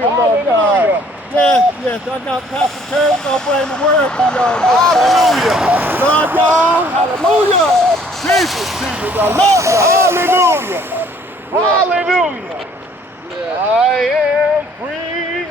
dear Lord God. Yes, I got Pastor Terry gonna bring the word to y'all. Hallelujah. Lord y'all. Hallelujah. Jesus, I love you. Hallelujah. Hallelujah. Yeah. I am free.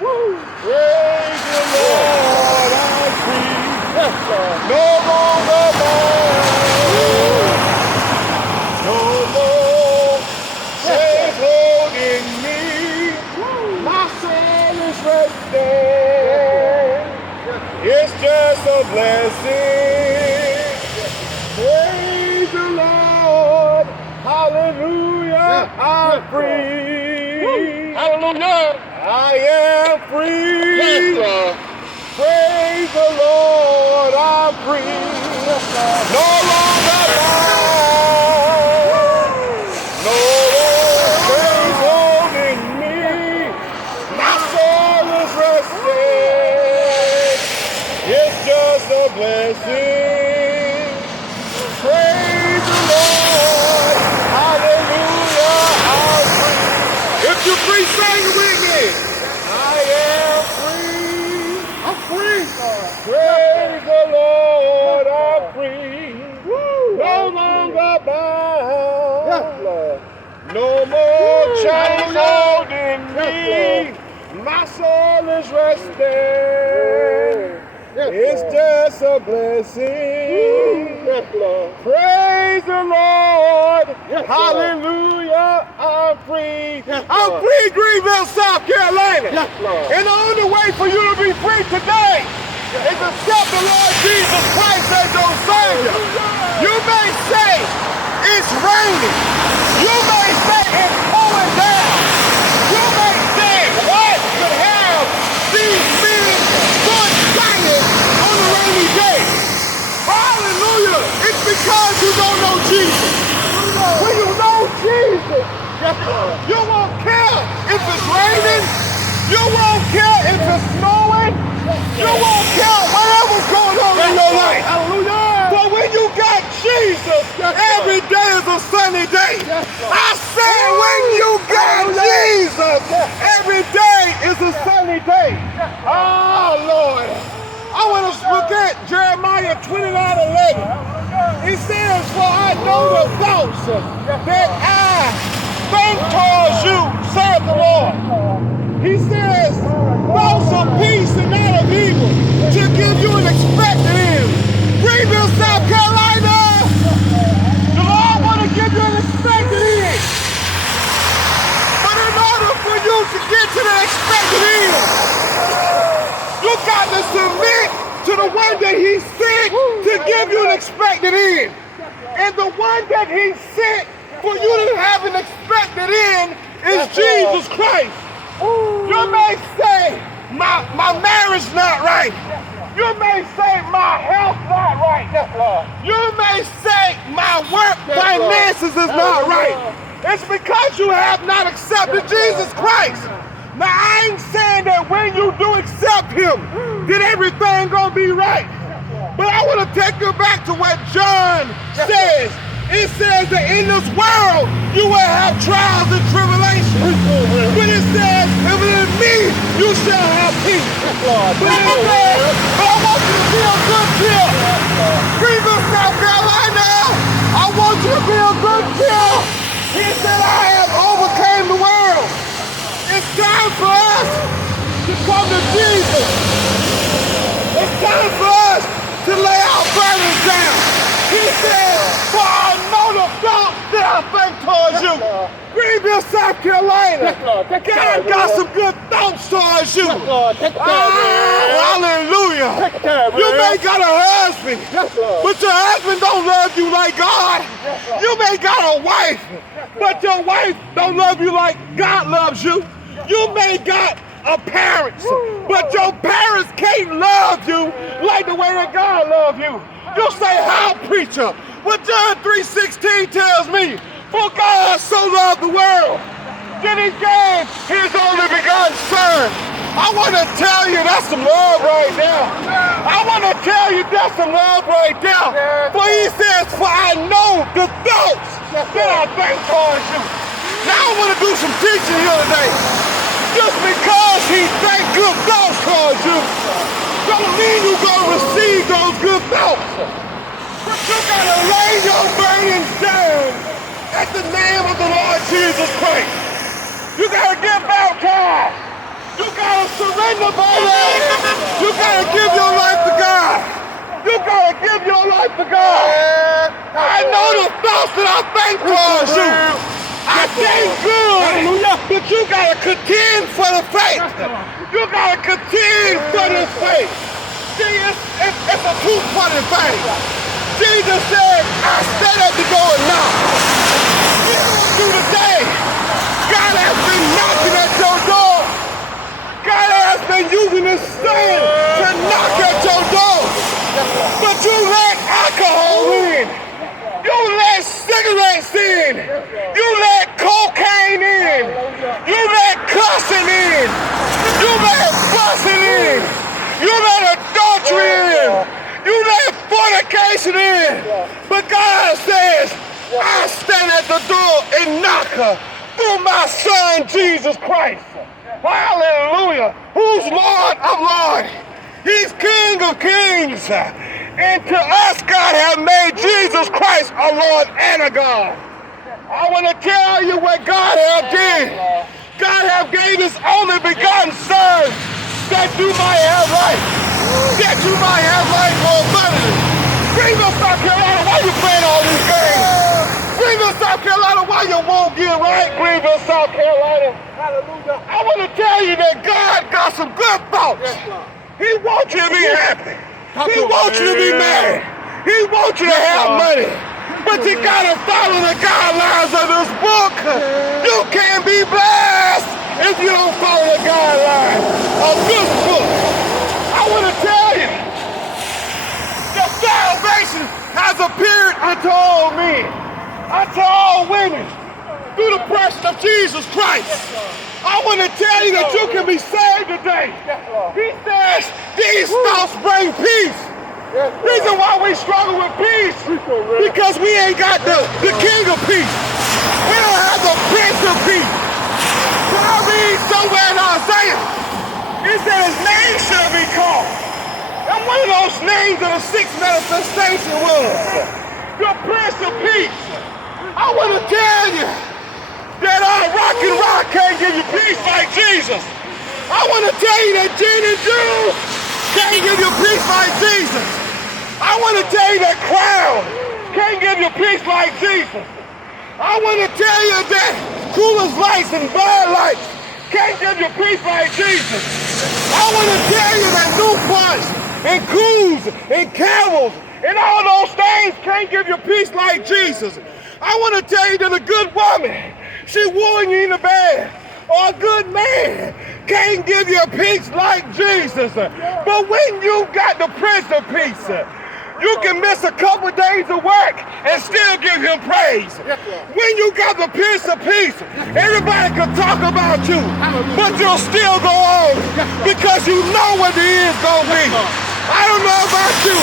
Woo. Praise the Lord, I'm free. Yes, Lord. No longer bound. No more chains holding me. My soul is resting. It's just a blessing. Praise the Lord. Hallelujah. I'm free. Hallelujah. I am free. Yes, Lord. Praise the Lord. I'm free. No longer bound. No more chains holding me. My soul is resting. It's just a blessing. Praise the Lord. Hallelujah. I'm free. If you're free, sing it with me. I am free. I'm free. Praise the Lord. I'm free. No longer bound. Yes, Lord. No more chains holding me. My soul is resting. It's just a blessing. Yes, Lord. Praise the Lord. Yes, hallelujah. I'm free. Yes, I'm free, Greenville, South Carolina. Yes, Lord. And the only way for you to be free today is accept the Lord Jesus Christ as your Savior. You may say it's raining. You may say it's pouring down. You may say what could have these men good singing on a rainy day. Hallelujah. It's because you don't know Jesus. When you know Jesus, you won't care if it's raining. You won't care if it's snowing. You won't care whatever's going on in your life. Hallelujah. But when you got Jesus, every day is a sunny day. I said when you got Jesus, every day is a sunny day. Oh, Lord. I want to look at Jeremiah 29:11. It says, for I know the thoughts that I think towards you, saith the Lord. He says, thoughts of peace and not of evil, to give you an expected end. Greenville, South Carolina, the Lord want to give you an expected end. But in order for you to get to the expected end, you got to submit to the one that he sent to give you an expected end. And the one that he sent for you to have an expected end is Jesus Christ. You may say, my marriage not right. You may say, my health not right. You may say, my work finances is not right. It's because you have not accepted Jesus Christ. Now, I ain't saying that when you do accept him, that everything gonna be right. But I want to take you back to what John says. It says that in this world, you will have trials and tribulations. But it says, if it is me, you shall have peace. But it says, but I want you to be a good cheer. Greenville, South Carolina, I want you to be a good cheer. He said, I have overcame the world. It's time for us to come to Jesus. It's time for us to lay our burdens down. He said, for I know the thoughts that I think towards you. Greenville, South Carolina. God got some good thoughts towards you. Hallelujah. You may got a husband, but your husband don't love you like God. You may got a wife, but your wife don't love you like God loves you. You may got a parents, but your parents can't love you like the way that God loves you. You say, how, preacher? What John 3:16 tells me, for God so loved the world that he gave his only begotten son. I want to tell you that's some love right there. I want to tell you that's some love right there. For he says, for I know the thoughts that I think towards you. Now I want to do some teaching here today. Just because he think good thoughts towards you, don't mean you're going to receive those good thoughts. But you got to lay your burdens down at the name of the Lord Jesus Christ. You got to get baptized. You got to surrender, baby. You got to give your life to God. You got to give your life to God. I know the thoughts that I think towards you. I think good, but you got to contend for the faith. You got to contend for this faith. See, it's a two-party thing. Jesus said, I stand at the door and knock. You today, God has been knocking at your door. God has been using his son to knock at your door. But you let alcohol in. You let cigarettes in. You let cocaine in. You let cussing in. You let fussing in. You let adultery in. You let fornication in. But God says, I stand at the door and knock through my son Jesus Christ. Hallelujah. Who's Lord of Lords. He's King of Kings. And to us, God has made Jesus Christ a Lord and a God. I want to tell you what God has did. God has gave his only begotten son that you might have life. That you might have life more abundantly. Greenville, South Carolina, why you playing all these games? Greenville, South Carolina, why you won't get right? Greenville, South Carolina. Hallelujah. I want to tell you that God got some good thoughts. He wants you to be happy. He wants you to be married. He wants you to have money. But you gotta follow the guidelines of this book. You can't be blessed if you don't follow the guidelines of this book. I want to tell you that salvation has appeared unto all men, unto all women, through the person of Jesus Christ. I want to tell you that you can be saved today. He says these thoughts bring peace. Reason why we struggle with peace, because we ain't got the King of Peace. We don't have the Prince of Peace. When I read somewhere in Isaiah, it says his name should be called. And one of those names of the sixth manifestation was the Prince of Peace. I want to tell you that our rock and rock can't give you peace like Jesus. I want to tell you that gin and juice can't give you peace like Jesus. I want to tell you that crown can't give you peace like Jesus. I want to tell you that Coors Lights and Bud Lights can't give you peace like Jesus. I want to tell you that Newports and Coos and Camels and all those things can't give you peace like Jesus. I want to tell you that a good woman, she wooing you in the bed, or a good man can't give you peace like Jesus. But when you got the Prince of Peace, you can miss a couple days of work and still give him praise. When you got the Prince of Peace, everybody can talk about you, but you'll still go on because you know what the end's gonna be. I don't know about you.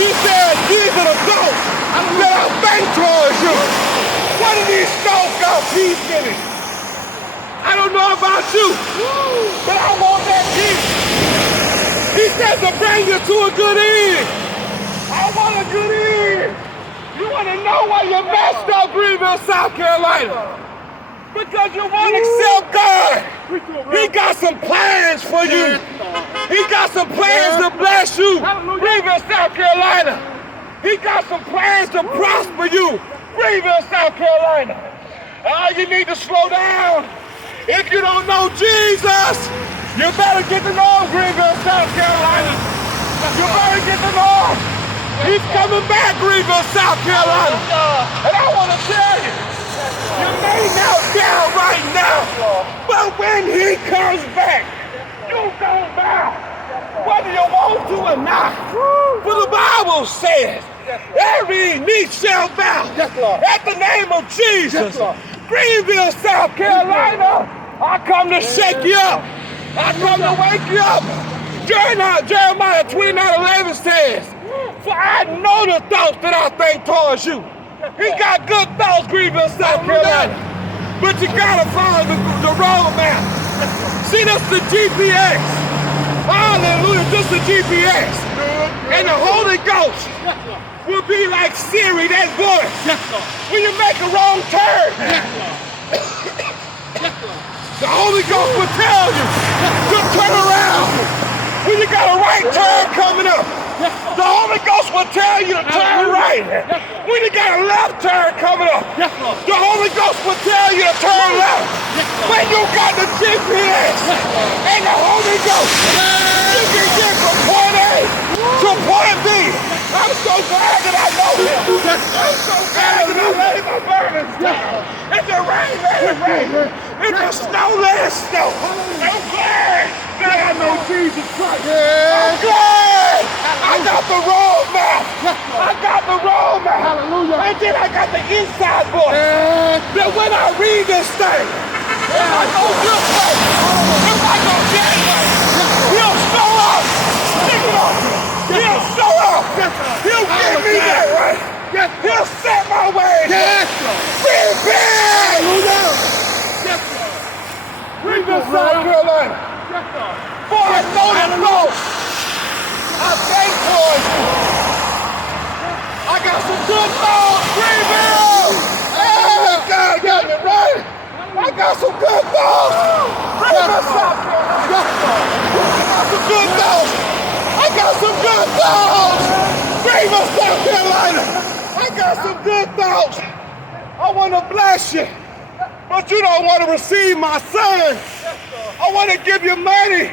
You said these are the thoughts that I think towards you. What do these thoughts got peace in it? I don't know about you, but I want that peace. He says to bring you to a good end. I want a good end. You want to know why you messed up, Greenville, South Carolina? Because you won't accept God. He got some plans for you. He got some plans to bless you, Greenville, South Carolina. He got some plans to prosper you, Greenville, South Carolina. You need to slow down. If you don't know Jesus, you better get to know Greenville, South Carolina. You better get to know him. He's coming back, Greenville, South Carolina. And I want to tell you, you may not down right now, but when he comes back, you gon' bow, whether you want to or not. For the Bible says, every knee shall bow at the name of Jesus. Greenville, South Carolina, I come to shake you up. I come to wake you up. Jeremiah 29:11 says, for I know the thoughts that I think towards you. He got good thoughts, Greenville, South Carolina. But you gotta follow the road map. See, that's the GPS. Hallelujah, just the GPS. And the Holy Ghost will be like Siri, that voice. When you make a wrong turn, the Holy Ghost will tell you to turn around. When you got a right turn coming up, the Holy Ghost will tell you to turn right. When you got a left turn coming up, the Holy Ghost will tell you to turn left. When you got the GPS and the Holy Ghost, you can get from point A to point B. I'm so glad that I know him. I'm so glad that I lay my burdens down. If the rain, let it rain. If the snow, let it snow. I'm glad that I know Jesus Christ. I'm glad I got the road map. I got the road map. Hallelujah. And then I got the inside voice. That when I read this thing, if I go this way, if I go that way, he'll show up. Pick it up. He'll show up. He'll give me that way. He'll set my way. Bring this South Carolina. For I know the Ghost. I thank for you. I got some good thoughts. Greenville. Hey, God got me right. I got some good thoughts. Greenville, South Carolina. I got some good thoughts. I got some good thoughts. Greenville, South Carolina. I got some good thoughts. I want to bless you, but you don't want to receive my son. I want to give you money,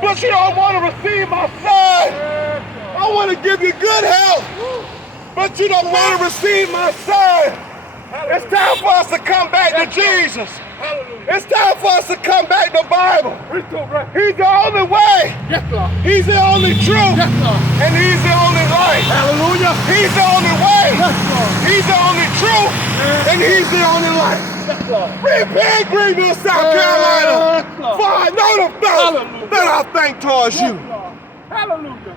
but you don't want to receive my son. I want to give you good health, but you don't want to receive my son. It's time for us to come back to Jesus. It's time for us to come back to the Bible. He's the only way. He's the only truth. And he's the only light. Hallelujah. He's the only way. He's the only truth. And he's the only light. Repent, Greenville, South Carolina. For I know the faith that I think towards you. Hallelujah.